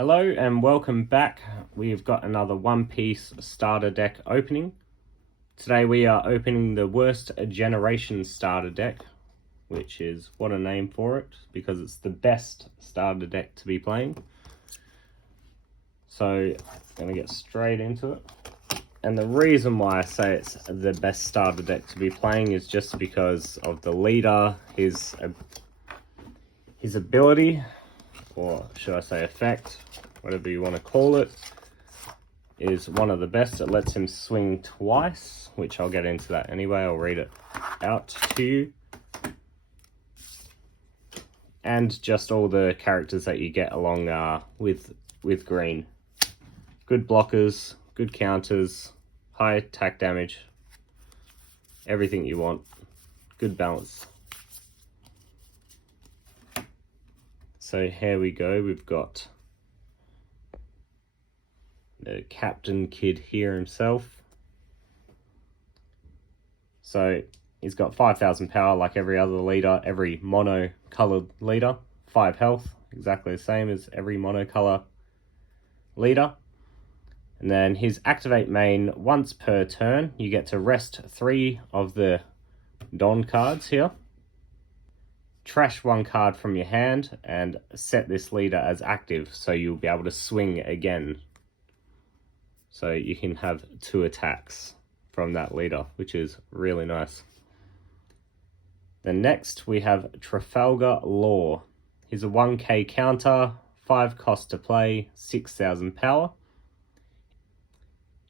Hello and welcome back. We've got another One Piece starter deck opening. Today we are opening the Worst Generation starter deck, which is what a name for it, because it's the best starter deck to be playing. So I'm going to get straight into it. And the reason why I say it's the best starter deck to be playing is just because of the leader, his ability, or should I say effect, whatever you want to call it, is one of the best. It lets him swing twice, which I'll get into that anyway. I'll read it out to you. And just all the characters that you get along with green. Good blockers, good counters, high attack damage, everything you want. Good balance. So here we go. We've got the Captain Kidd here himself. So he's got 5,000 power like every other leader, every mono-colored leader. 5 health, exactly the same as every mono-color leader. And then his activate main, once per turn, you get to rest 3 of the Don cards here. Trash 1 card from your hand and set this leader as active, so you'll be able to swing again. So you can have 2 attacks from that leader, which is really nice. Then next we have Trafalgar Law. He's a 1k counter, 5 cost to play, 6,000 power.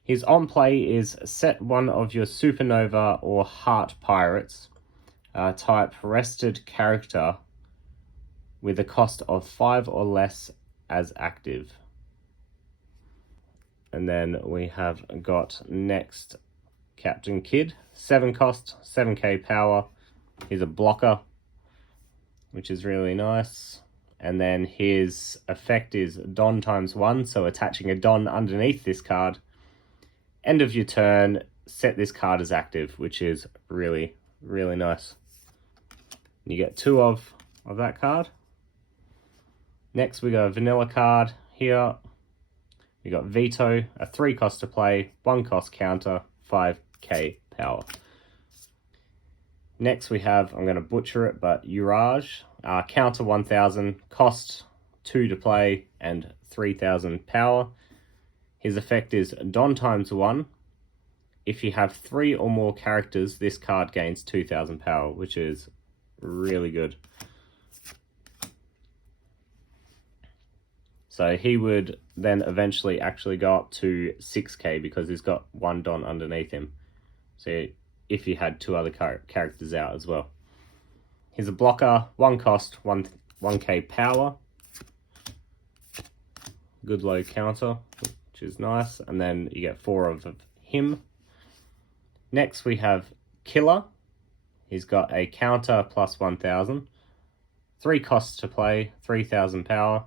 His on play is set 1 of your Supernova or Heart Pirates type rested character with a cost of 5 or less as active. And then we have got next Captain Kidd, 7 cost, 7k power. He's a blocker, which is really nice. And then his effect is Don ×1, so attaching a Don underneath this card. End of your turn, set this card as active, which is really, really nice. You get 2 of that card. Next we got a vanilla card here. We got Veto, a 3 cost to play, 1 cost counter, 5k power. Next we have, I'm going to butcher it, but Urage, counter 1,000, cost 2 to play, and 3,000 power. His effect is Don ×1. If you have 3 or more characters, this card gains 2,000 power, which is really good. So he would then eventually actually go up to 6k because he's got 1 Don underneath him. So if you had 2 other characters out as well. He's a blocker, 1 cost, 1k power. Good low counter, which is nice. And then you get 4 of him. Next we have Killer. He's got a counter plus 1,000. 3 costs to play, 3,000 power.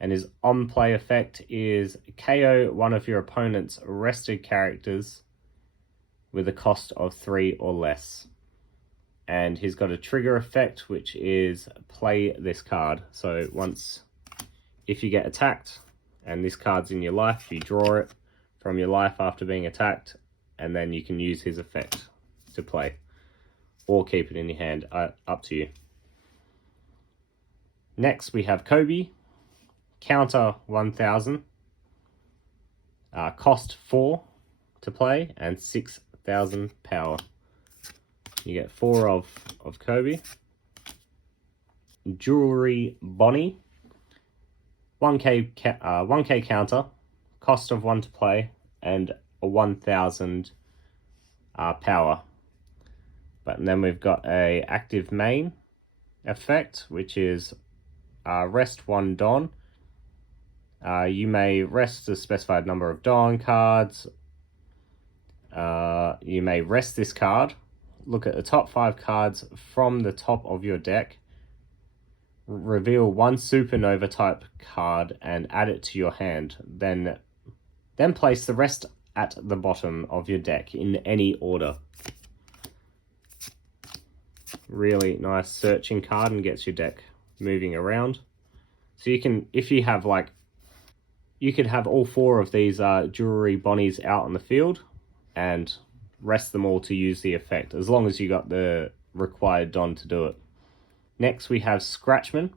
And his on-play effect is KO 1 of your opponent's rested characters with a cost of 3 or less. And he's got a trigger effect, which is play this card. So if you get attacked and this card's in your life, you draw it from your life after being attacked, and then you can use his effect to play. Or keep it in your hand, up to you. Next we have Kobe. Counter 1,000, cost 4 to play, and 6,000 power. You get 4 of Kobe. Jewelry Bonnie, 1k counter, cost of 1 to play, and a 1,000 power. But then we've got a active main effect, which is rest 1 Don. You may rest a specified number of Don cards. You may rest this card. Look at the top 5 cards from the top of your deck. Reveal 1 Supernova type card and add it to your hand. Then place the rest at the bottom of your deck in any order. Really nice searching card and gets your deck moving around. So you can, if you have like, you could have all 4 of these jewelry Bonnies out on the field and rest them all to use the effect, as long as you got the required Don to do it. Next we have Scratchman.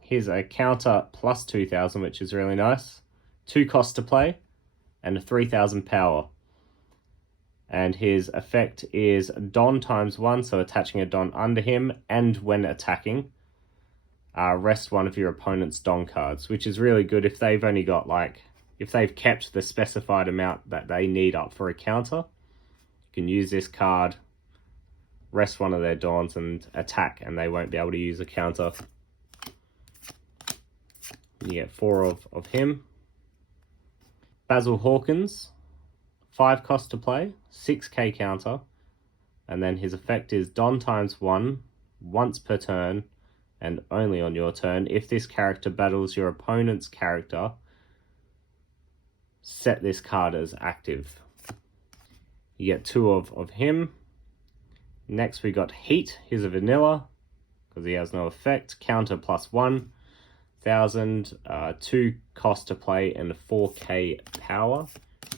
Here's a counter plus 2,000, which is really nice. 2 cost to play and a 3,000 power. And his effect is Don ×1, so attaching a Don under him, and when attacking, rest one of your opponent's Don cards, which is really good if they've only got like, if they've kept the specified amount that they need up for a counter. You can use this card, rest one of their Dons and attack, and they won't be able to use a counter. You get 4 of him. Basil Hawkins, 5 cost to play, 6k counter, and then his effect is Don ×1, once per turn, and only on your turn. If this character battles your opponent's character, set this card as active. You get 2 of him. Next we got Heat. Here's a vanilla, because he has no effect. Counter plus 1,000, 2 cost to play, and a 4k power.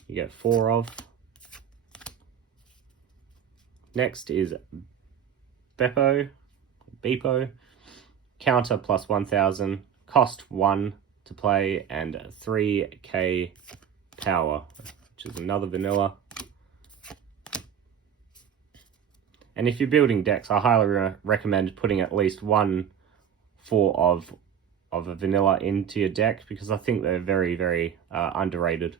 You get 4 of. Next is Bepo. Counter plus 1,000, cost 1 to play, and 3k power, which is another vanilla. And if you're building decks, I highly recommend putting at least 1 of a vanilla into your deck, because I think they're very, very underrated.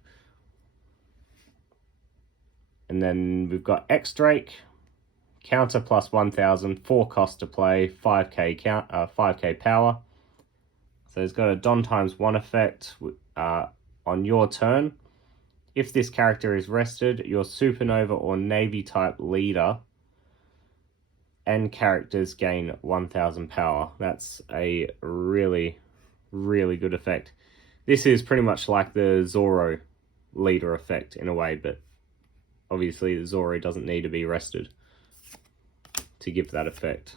And then we've got X-Drake. Counter plus 1,000, 4 cost to play, 5k power. So he's got a Don ×1 effect on your turn. If this character is rested, your Supernova or Navy type leader and characters gain 1,000 power. That's a really, really good effect. This is pretty much like the Zoro leader effect in a way, but obviously the Zoro doesn't need to be rested to give that effect.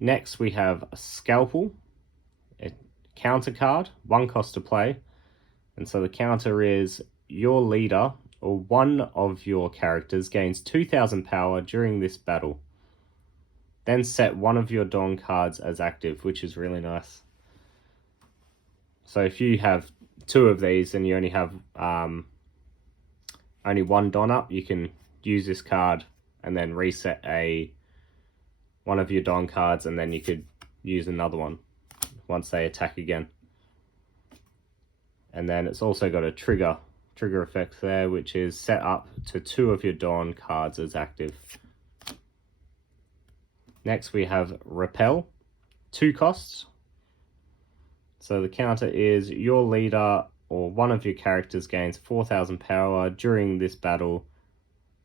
Next we have a Scalpel, a counter card, 1 cost to play, and so the counter is your leader or one of your characters gains 2,000 power during this battle. Then set one of your Don cards as active, which is really nice. So if you have 2 of these and you only have only 1 Don up, you can use this card and then reset one of your Don cards, and then you could use another one once they attack again. And then it's also got a trigger effect there, which is set up to 2 of your Don cards as active. Next we have Repel, 2 costs. So the counter is your leader or one of your characters gains 4,000 power during this battle,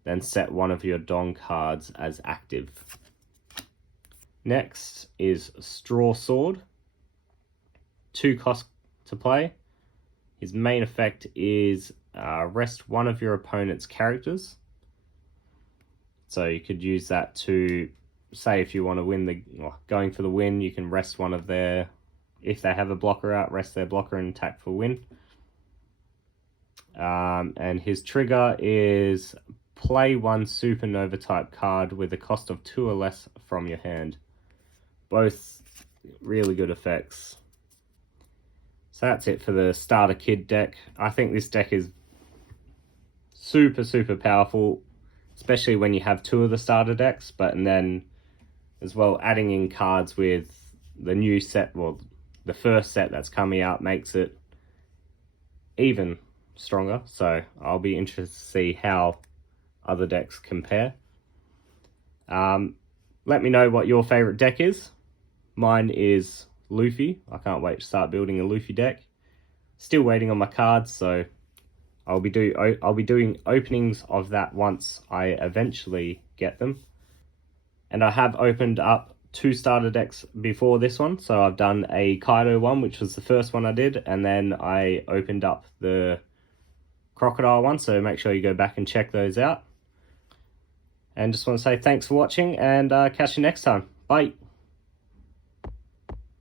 then set one of your Don cards as active. Next is Straw Sword, 2 cost to play. His main effect is rest one of your opponent's characters. So you could use that to, say if you want to win going for the win, you can rest one of their, if they have a blocker out, rest their blocker and attack for win. And his trigger is play 1 Supernova type card with a cost of 2 or less from your hand. Both really good effects. So that's it for the starter kid deck. I think this deck is super, super powerful, especially when you have 2 of the starter decks, and then as well adding in cards with the new set, well, the first set that's coming out makes it even stronger. So I'll be interested to see how other decks compare. Let me know what your favorite deck is. Mine is Luffy. I can't wait to start building a Luffy deck. Still waiting on my cards, so I'll be doing openings of that once I eventually get them. And I have opened up 2 starter decks before this one. So I've done a Kaido one, which was the first one I did, and then I opened up the Crocodile one, so make sure you go back and check those out. And just want to say thanks for watching, and catch you next time. Bye.